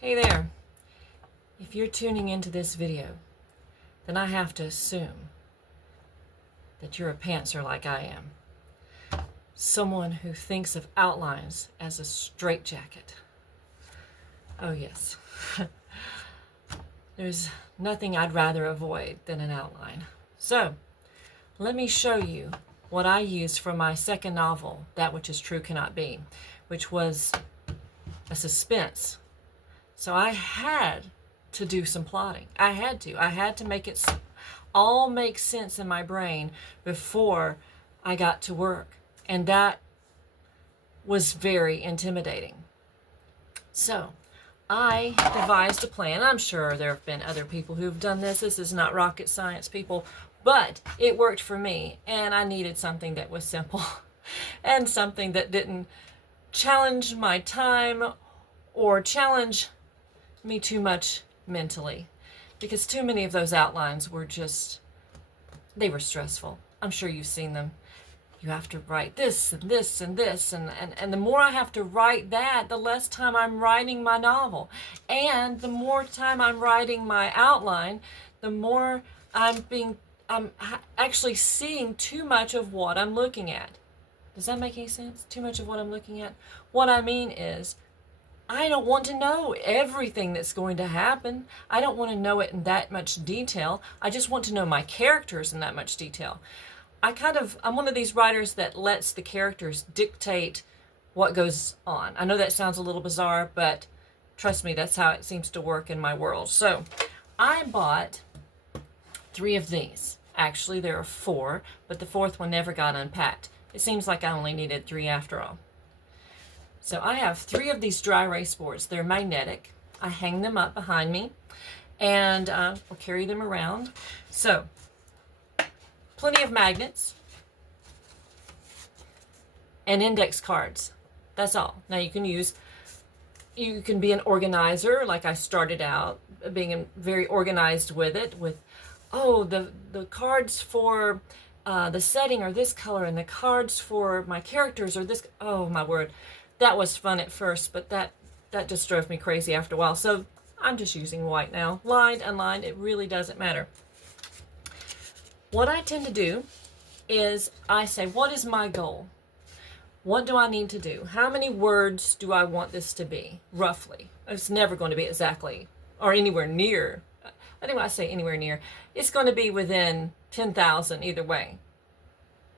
Hey there. If you're tuning into this video, then I have to assume that you're a pantser like I am. Someone who thinks of outlines as a straitjacket. Oh yes. There's nothing I'd rather avoid than an outline. So, let me show you what I used for my second novel, That Which Is True Cannot Be, which was a suspense. So I had to do some plotting. I had to make it all make sense in my brain before I got to work. And that was very intimidating. So I devised a plan. I'm sure there have been other people who've done this. This is not rocket science, people, but it worked for me. And I needed something that was simple and something that didn't challenge my time or challenge me too much mentally, because too many of those outlines were they were stressful. I'm sure you've seen them. You have to write this and this and this, and the more I have to write that, the less time I'm writing my novel. And the more time I'm writing my outline, the more I'm actually seeing too much of what I'm looking at. Does that make any sense? Too much of what I'm looking at? What I mean is, I don't want to know everything that's going to happen. I don't want to know it in that much detail. I just want to know my characters in that much detail. I'm one of these writers that lets the characters dictate what goes on. I know that sounds a little bizarre, but trust me, that's how it seems to work in my world. So I bought 3 of these. Actually, there are 4, but the 4th one never got unpacked. It seems like I only needed 3 after all. So I have 3 of these dry erase boards. They're magnetic. I hang them up behind me and I'll carry them around. So, plenty of magnets and index cards. That's all. Now you can be an organizer, like I started out being very organized with it, with, oh, the cards for the setting are this color and the cards for my characters are this, oh my word. That was fun at first, but that just drove me crazy after a while. So I'm just using white now. Lined, unlined, it really doesn't matter. What I tend to do is I say, what is my goal? What do I need to do? How many words do I want this to be, roughly? It's never going to be exactly, or anywhere near. Anyway, I say anywhere near. It's going to be within 10,000 either way.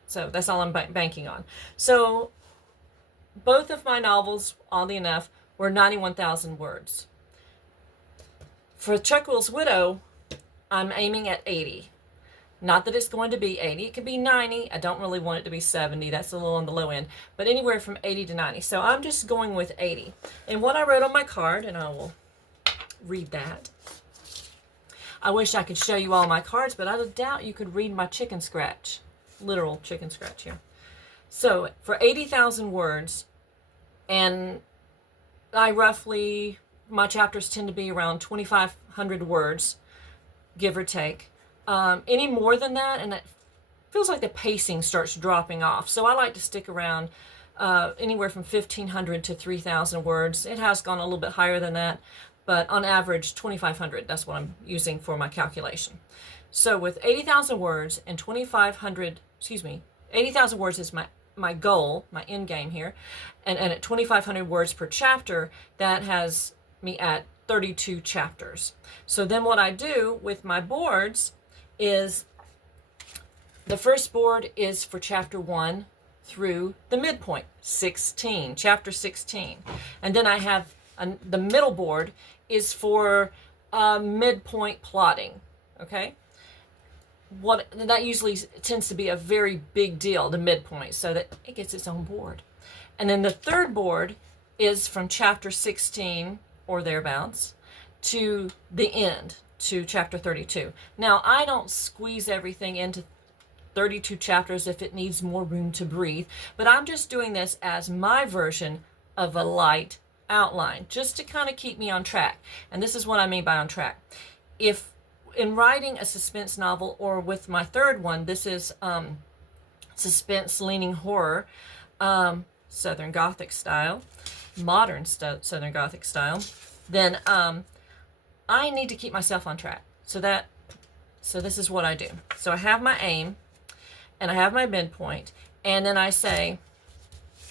So that's all I'm banking on. So both of my novels, oddly enough, were 91,000 words. For Chuckwill's Widow, I'm aiming at 80. Not that it's going to be 80. It could be 90. I don't really want it to be 70. That's a little on the low end. But anywhere from 80 to 90. So I'm just going with 80. And what I wrote on my card, and I will read that. I wish I could show you all my cards, but I doubt you could read my chicken scratch. Literal chicken scratch here. So for 80,000 words, and my chapters tend to be around 2,500 words, give or take. Any more than that, and it feels like the pacing starts dropping off. So I like to stick around anywhere from 1,500 to 3,000 words. It has gone a little bit higher than that, but on average, 2,500. That's what I'm using for my calculation. So with 80,000 words and 80,000 words is my goal, my end game here, and at 2,500 words per chapter, that has me at 32 chapters. So then what I do with my boards is, the first board is for chapter 1 through the midpoint, 16, chapter 16. And then I have the middle board is for midpoint plotting, okay? That usually tends to be a very big deal, the midpoint, so that it gets its own board. And then the third board is from chapter 16 or thereabouts to the end, to chapter 32. Now, I don't squeeze everything into 32 chapters if it needs more room to breathe, but I'm just doing this as my version of a light outline, just to kind of keep me on track. And this is what I mean by on track. If in writing a suspense novel, or with my third one, this is suspense leaning horror, Southern Gothic style, modern Southern Gothic style. then I need to keep myself on track. So this is what I do. So I have my aim, and I have my midpoint, and then I say,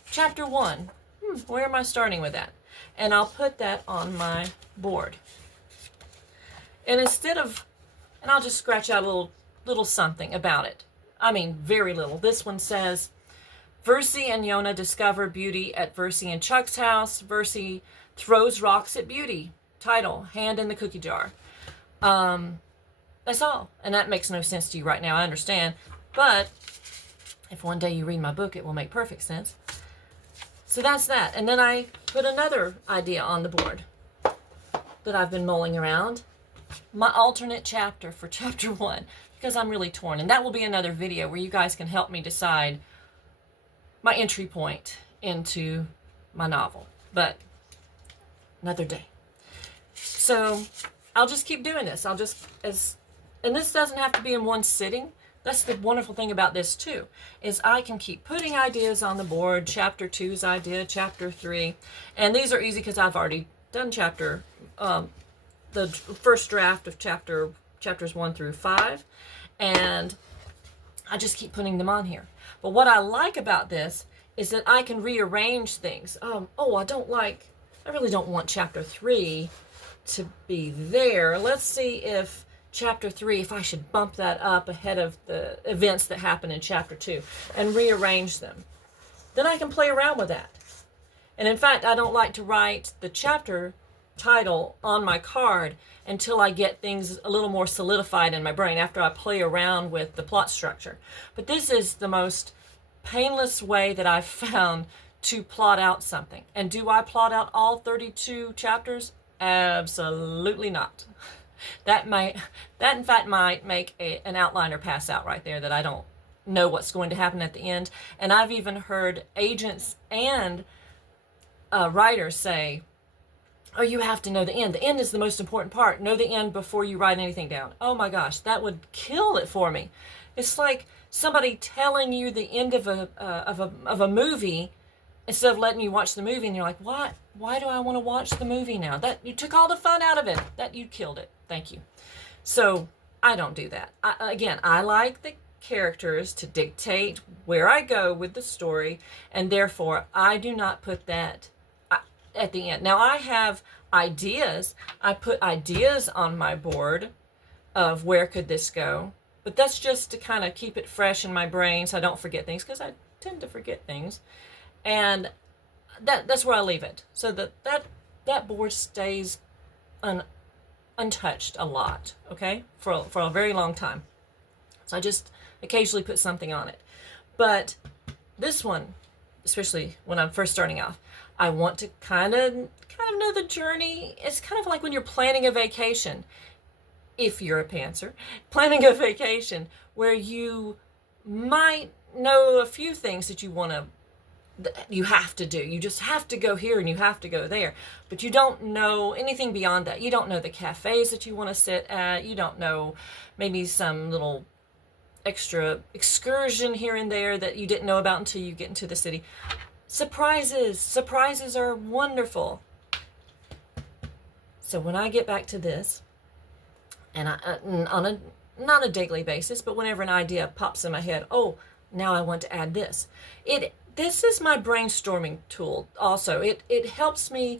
chapter 1, where am I starting with that? And I'll put that on my board. And I'll just scratch out a little something about it. I mean, very little. This one says, Versi and Yona discover beauty at Versi and Chuck's house. Versi throws rocks at beauty. Title, Hand in the Cookie Jar. That's all. And that makes no sense to you right now, I understand. But if one day you read my book, it will make perfect sense. So that's that. And then I put another idea on the board that I've been mulling around. My alternate chapter for chapter 1, because I'm really torn. And that will be another video where you guys can help me decide my entry point into my novel. But another day. So I'll just keep doing this. And this doesn't have to be in one sitting. That's the wonderful thing about this too, is I can keep putting ideas on the board. Chapter 2's idea, chapter 3. And these are easy because I've already done the first draft of chapters 1 through 5. And I just keep putting them on here. But what I like about this is that I can rearrange things. I really don't want chapter 3 to be there. Let's see if chapter 3, if I should bump that up ahead of the events that happen in chapter 2 and rearrange them. Then I can play around with that. And in fact, I don't like to write the chapter title on my card until I get things a little more solidified in my brain, after I play around with the plot structure. But this is the most painless way that I've found to plot out something. And do I plot out all 32 chapters? Absolutely not. That in fact might make an outliner pass out right there, that I don't know what's going to happen at the end. And I've even heard agents and writers say, oh, you have to know the end. The end is the most important part. Know the end before you write anything down. Oh my gosh, that would kill it for me. It's like somebody telling you the end of a movie instead of letting you watch the movie, and you're like, why do I want to watch the movie now? That you took all the fun out of it. That you killed it. Thank you. So I don't do that. I like the characters to dictate where I go with the story, and therefore I do not put that at the end. Now I have ideas. I put ideas on my board of where could this go, but that's just to kind of keep it fresh in my brain so I don't forget things, because I tend to forget things. And that's where I leave it, so that board stays untouched a lot, okay, for a very long time. So I just occasionally put something on it. But this one, especially when I'm first starting off, I want to kind of know the journey. It's kind of like when you're planning a vacation, if you're a pantser, planning a vacation where you might know a few things that you have to do. You just have to go here and you have to go there. But you don't know anything beyond that. You don't know the cafes that you want to sit at. You don't know maybe some little extra excursion here and there that you didn't know about until you get into the city. Surprises are wonderful. So when I get back to this, and not a daily basis, but whenever an idea pops in my head, oh, now I want to add this. This is my brainstorming tool also. It helps me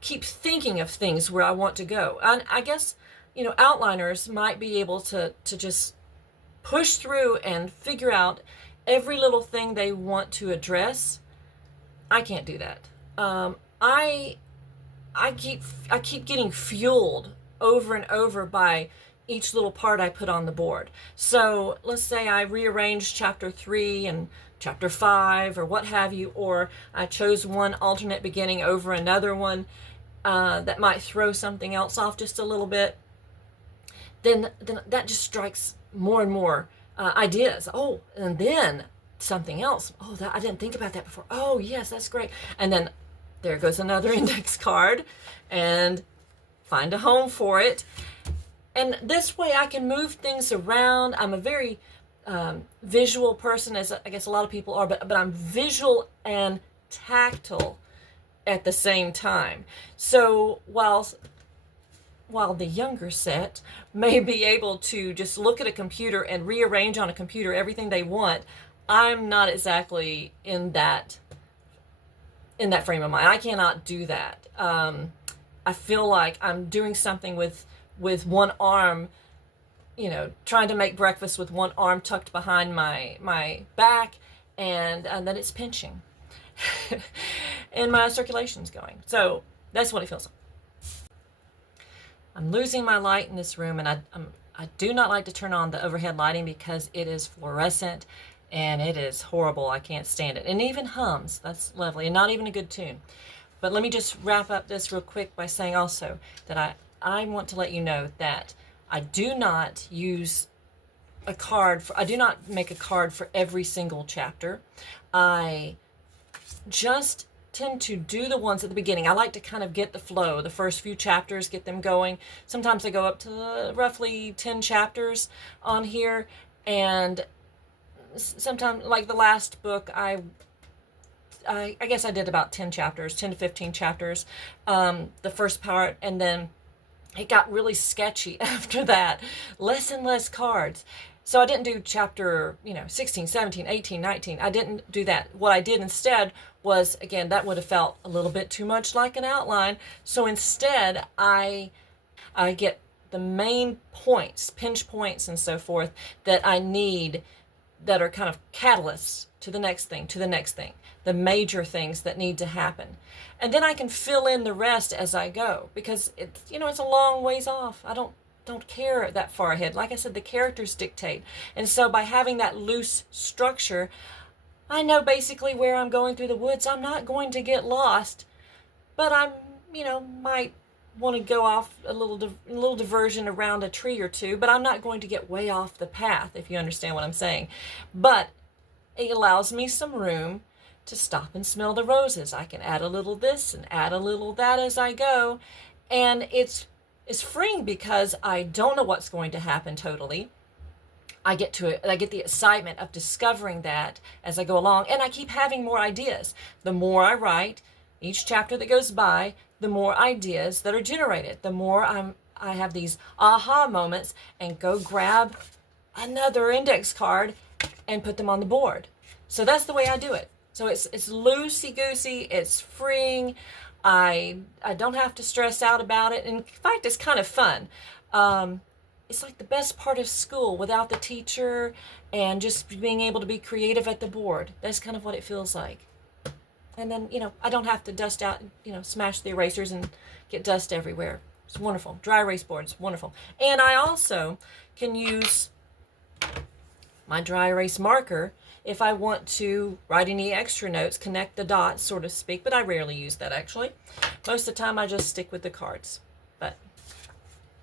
keep thinking of things where I want to go. And I guess, outliners might be able to just push through and figure out every little thing they want to address. I can't do that. I keep getting fueled over and over by each little part I put on the board. So let's say I rearranged chapter 3 and chapter 5 or what have you, or I chose one alternate beginning over another one that might throw something else off just a little bit. Then that just strikes more and more ideas. Oh, and then something else. Oh, I didn't think about that before. Oh, yes, that's great. And then there goes another index card, and find a home for it. And this way I can move things around. I'm a very visual person, as I guess a lot of people are, but I'm visual and tactile at the same time. So while the younger set may be able to just look at a computer and rearrange on a computer everything they want, I'm not exactly in that frame of mind. I cannot do that. I feel like I'm doing something with one arm, trying to make breakfast with one arm tucked behind my back, and then it's pinching. And my circulation's going. So that's what it feels like. I'm losing my light in this room, and I do not like to turn on the overhead lighting because it is fluorescent and it is horrible. I can't stand it. And even hums. That's lovely, and not even a good tune. But let me just wrap up this real quick by saying also that I want to let you know that I do not use I do not make a card for every single chapter. I just tend to do the ones at the beginning. I like to kind of get the flow, the first few chapters, get them going. Sometimes I go up to roughly 10 chapters on here, and sometimes, like the last book, I guess I did about 10 chapters, 10 to 15 chapters, the first part, and then it got really sketchy after that. Less and less cards. So I didn't do chapter, 16, 17, 18, 19. I didn't do that. What I did instead was, again, that would have felt a little bit too much like an outline. So instead, I get the main points, pinch points and so forth, that I need, that are kind of catalysts to the next thing, the major things that need to happen. And then I can fill in the rest as I go, because it's a long ways off. I don't care that far ahead. Like I said, the characters dictate. And so by having that loose structure, I know basically where I'm going through the woods. I'm not going to get lost, but I'm, might want to go off a little diversion around a tree or two, but I'm not going to get way off the path, if you understand what I'm saying. But it allows me some room to stop and smell the roses. I can add a little this and add a little that as I go, and it's freeing because I don't know what's going to happen totally. I get the excitement of discovering that as I go along, and I keep having more ideas. The more I write, each chapter that goes by, the more ideas that are generated. The more I have these aha moments and go grab another index card and put them on the board. So that's the way I do it. So it's loosey-goosey, it's freeing. I don't have to stress out about it. In fact, it's kind of fun. It's like the best part of school without the teacher and just being able to be creative at the board. That's kind of what it feels like. And then, I don't have to dust out, smash the erasers and get dust everywhere. It's wonderful. Dry erase board is wonderful. And I also can use my dry erase marker if I want to write any extra notes, connect the dots, so to speak, but I rarely use that actually. Most of the time I just stick with the cards. But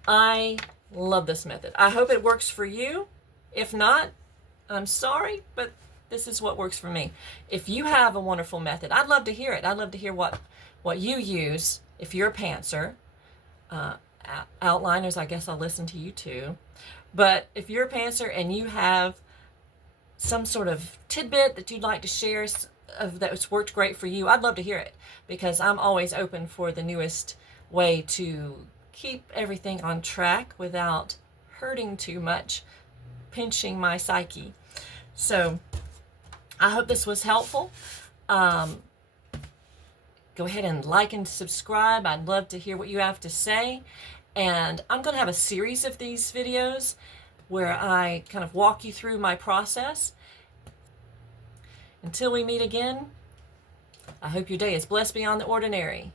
I love this method. I hope it works for you. If not, I'm sorry, but this is what works for me. If you have a wonderful method, I'd love to hear it. I'd love to hear what you use if you're a pantser. Outliners, I guess I'll listen to you too. But if you're a pantser and you have some sort of tidbit that you'd like to share that's worked great for you, I'd love to hear it, because I'm always open for the newest way to keep everything on track without hurting too much, pinching my psyche. So I hope this was helpful. Go ahead and like and subscribe. I'd love to hear what you have to say. And I'm going to have a series of these videos where I kind of walk you through my process. Until we meet again, I hope your day is blessed beyond the ordinary.